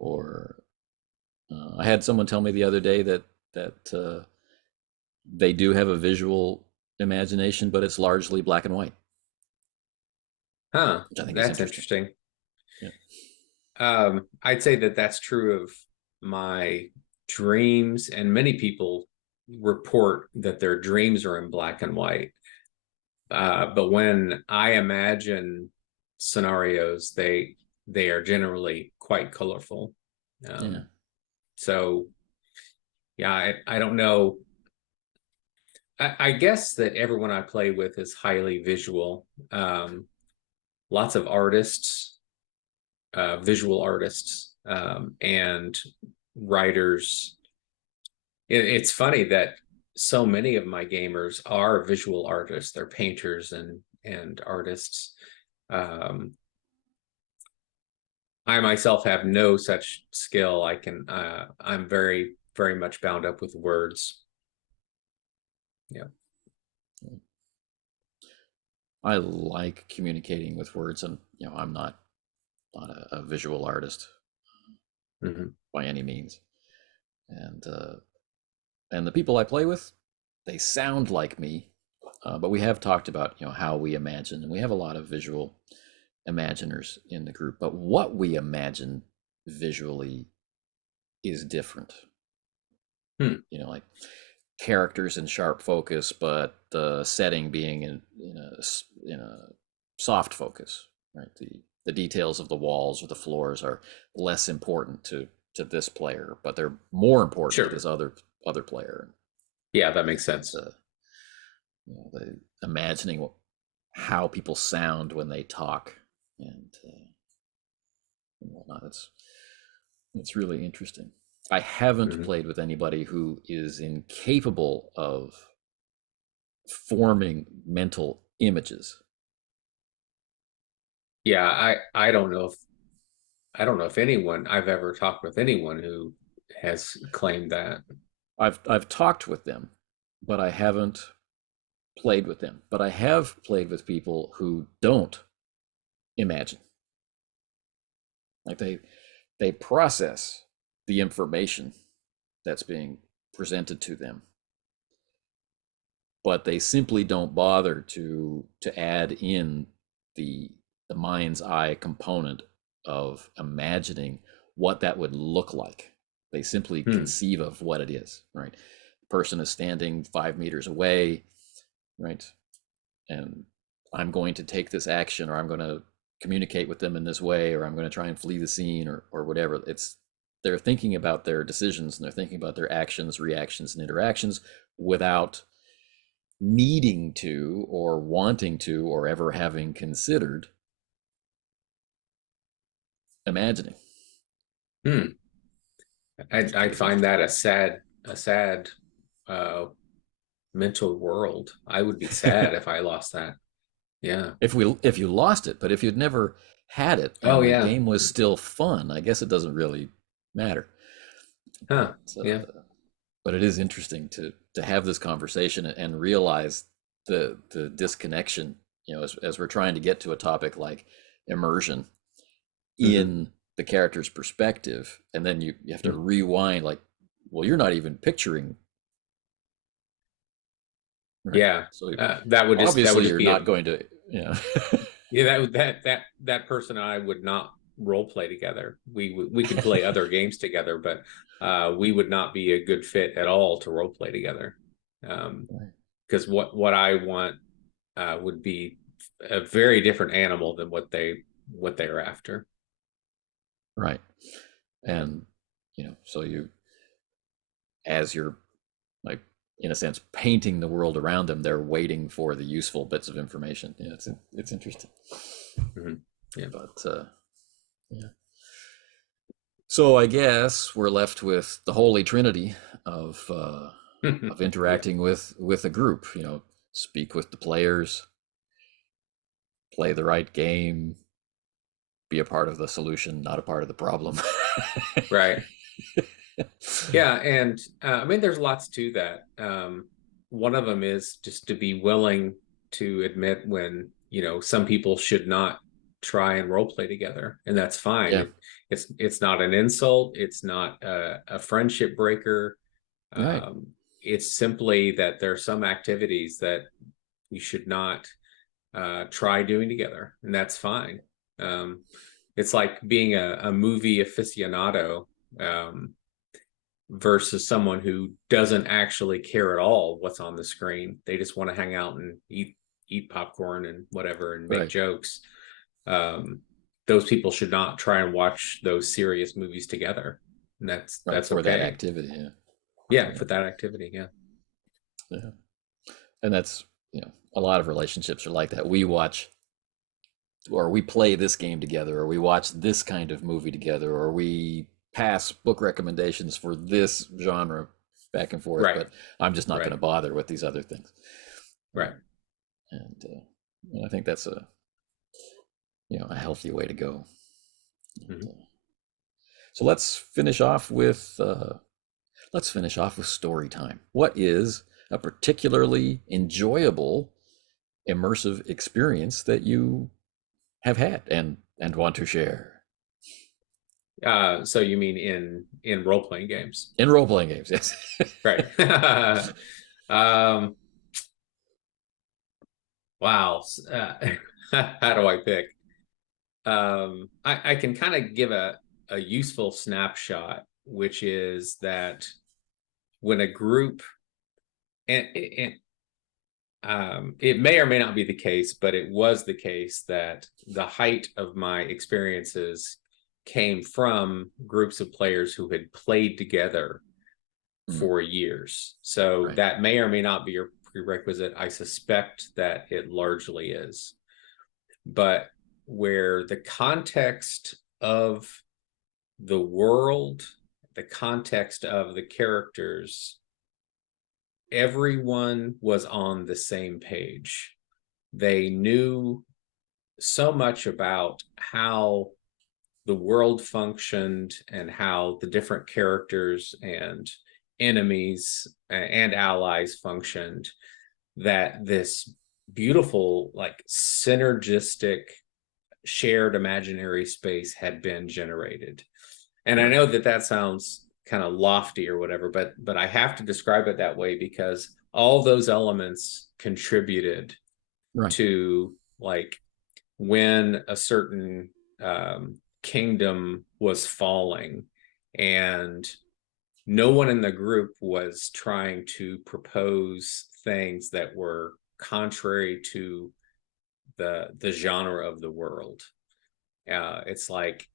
or I had someone tell me the other day that they do have a visual imagination, but it's largely black and white, Huh. which I think is That's interesting. interesting. Yeah. I'd say that that's true of my dreams, and many people report that their dreams are in black and white. But when I imagine scenarios, they are generally quite colorful. Yeah. Um, so yeah, I don't know. I guess that everyone I play with is highly visual. Lots of artists, visual artists, and writers. It's funny that so many of my gamers are visual artists. They're painters and artists. Um, I myself have no such skill. I'm very much bound up with words. Yeah. I like communicating with words, and I'm not a visual artist Hmm. by any means. And and the people I play with, they sound like me, but we have talked about how we imagine, and we have a lot of visual imaginers in the group. But what we imagine visually is different. Hmm. Like characters in sharp focus, but the setting being in a soft focus. Right, the details of the walls or the floors are less important to this player, but they're more important to Sure. this other player. Yeah, that makes And sense. the imagining how people sound when they talk, and whatnot. It's really interesting. I haven't Hmm. played with anybody who is incapable of forming mental images. Yeah, I don't know if anyone I've ever talked with anyone who has claimed that. I've talked with them, but I haven't played with them. But I have played with people who don't imagine. Like they process the information that's being presented to them, but they simply don't bother to add in the mind's eye component of imagining what that would look like. They simply Hmm. conceive of what it is, right? The person is standing 5 meters away, right? And I'm going to take this action, or I'm going to communicate with them in this way, or I'm going to try and flee the scene, or whatever. They're thinking about their decisions, and they're thinking about their actions, reactions, and interactions without needing to or wanting to or ever having considered imagining. Hmm. It's I pretty find interesting. that a sad uh, mental world. I would be sad if I lost that. Yeah. If you lost it, but if you'd never had it Oh and the yeah. game was still fun, I guess it doesn't really matter. Huh. But Yeah. but it is interesting to have this conversation and realize the disconnection. As we're trying to get to a topic like immersion Hmm. in the character's perspective, and then you have to rewind. Like, well, you're not even picturing, right? Yeah. So That would obviously just you're be not a going to, yeah, that person and I would not role play together. We could play other games together, but we would not be a good fit at all to role play together. right. Because what I want would be a very different animal than what they are after. Right. Yeah. And so as you're, like, in a sense, painting the world around them, they're waiting for the useful bits of information. Yeah, it's interesting. Hmm. Yeah. But yeah. So I guess we're left with the holy trinity of Yeah. interacting with a group. Speak with the players, play the right game, be a part of the solution, not a part of the problem. Right. Yeah, and I mean, there's lots to that. One of them is just to be willing to admit when, some people should not try and role play together, and that's fine. Yeah. It's not an insult. It's not a friendship breaker. Right. Um, it's simply that there are some activities that we should not try doing together, and that's fine. Um, it's like being a movie aficionado. Versus someone who doesn't actually care at all what's on the screen. They just want to hang out and eat popcorn and whatever and make Right. jokes. Um, those people should not try and watch those serious movies together. And Right. that's For that okay. activity. Yeah. Yeah, Yeah. for that activity. Yeah. Yeah. And that's, a lot of relationships are like that. We watch, or we play this game together, or we watch this kind of movie together, or we pass book recommendations for this genre back and forth, Right. but I'm just not going Right. to bother with these other things. Right. And I think that's a healthy way to go. Mm-hmm. So let's finish off with story time. What is a particularly enjoyable immersive experience that you have had and want to share So you mean in role playing games, in role playing games? Yes. right? um, wow. How do I pick? I can kind of give a useful snapshot, which is that when a group, and it may or may not be the case, but it was the case that the height of my experiences came from groups of players who had played together for years. So Right. that may or may not be your prerequisite. I suspect that it largely is. But where the context of the world, the context of the characters, everyone was on the same page. They knew so much about how the world functioned and how the different characters and enemies and allies functioned, that this beautiful, like, synergistic shared imaginary space had been generated. And I Right. know that that sounds kind of lofty or whatever, but I have to describe it that way because all those elements contributed Right. to, like, when a certain kingdom was falling, and no one in the group was trying to propose things that were contrary to the genre of the world. It's like,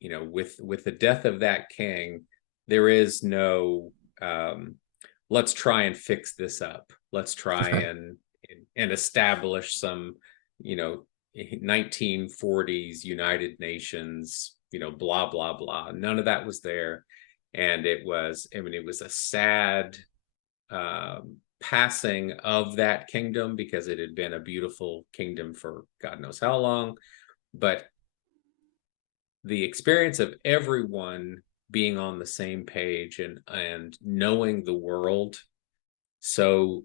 with the death of that king, there is no let's try and fix this up. Let's try Right. and establish some, 1940s United Nations, blah blah blah. None of that was there, and it was a sad passing of that kingdom because it had been a beautiful kingdom for God knows how long. But the experience of everyone being on the same page and knowing the world so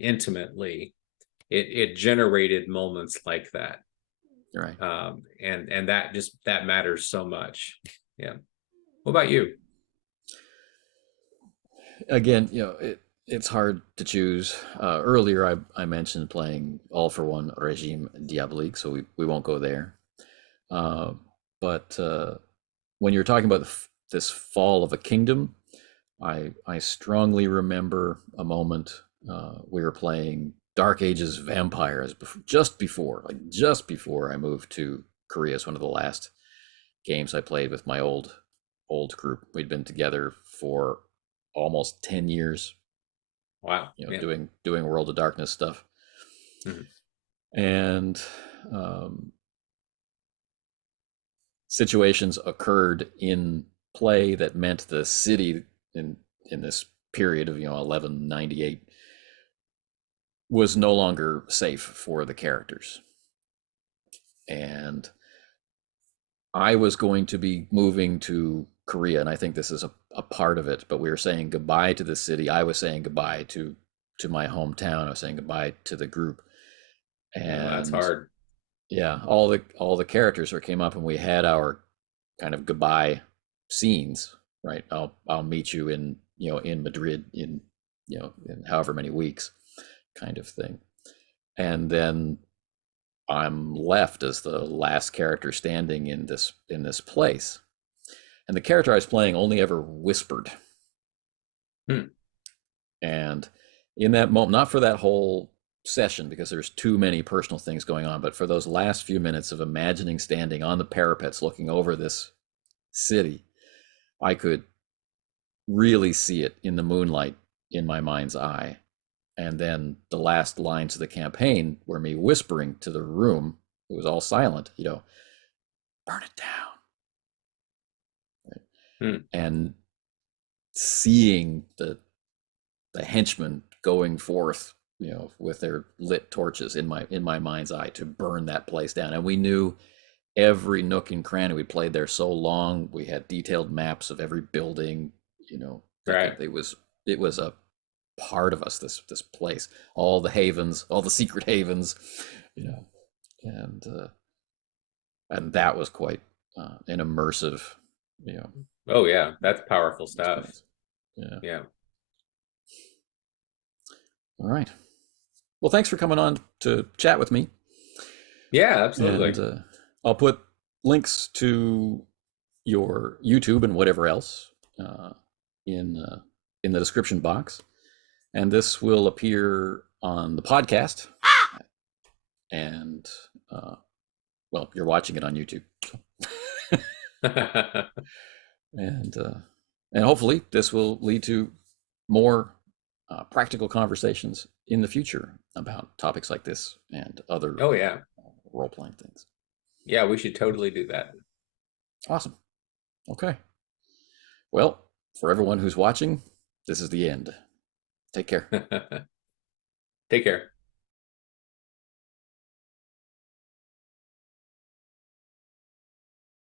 intimately, it generated moments like that. Right. And that matters so much. Yeah. What about you? Again, it's hard to choose. Earlier, I mentioned playing All for One Regime Diabolique, so we won't go there. Uh, but when you're talking about this fall of a kingdom, I strongly remember a moment we were playing Dark Ages Vampires just before I moved to Korea. It's one of the last games I played with my old group. We'd been together for almost 10 years, Wow. Yeah. doing World of Darkness stuff. Mhm. And um, situations occurred in play that meant the city in this period of 1198 was no longer safe for the characters. And I was going to be moving to Korea, and I think this is a part of it, but we were saying goodbye to the city. I was saying goodbye to my hometown. I was saying goodbye to the group. Oh, that's And hard. yeah, all the characters were came up and we had our kind of goodbye scenes, right? I'll meet you in Madrid in however many weeks, kind of thing. And then I'm left as the last character standing in this place. And the character I was playing only ever whispered. Hmm. And in that moment, not for that whole session because there's too many personal things going on, but for those last few minutes of imagining standing on the parapets looking over this city, I could really see it in the moonlight in my mind's eye. And then the last lines of the campaign were me whispering to the room. It was all silent, burn it down. Right? Hmm. And seeing the henchmen going forth, with their lit torches in my mind's eye to burn that place down. And we knew every nook and cranny. We played there so long. We had detailed maps of every building. Like Right. it was a part of us. This place, all the havens, all the secret havens, you know, and that was quite an immersive, you know, Oh yeah, that's powerful stuff. experience. Yeah. Yeah. All right. Well, thanks for coming on to chat with me, Yeah, and absolutely. I'll put links to your YouTube and whatever else uh, in in the description box, and this will appear on the podcast. And well, you're watching it on YouTube, so. and hopefully this will lead to more practical conversations in the future about topics like this and other Oh yeah. role playing things. Yeah, we should totally do that. Awesome. Okay. Well, for everyone who's watching, this is the end. Take care. Take care.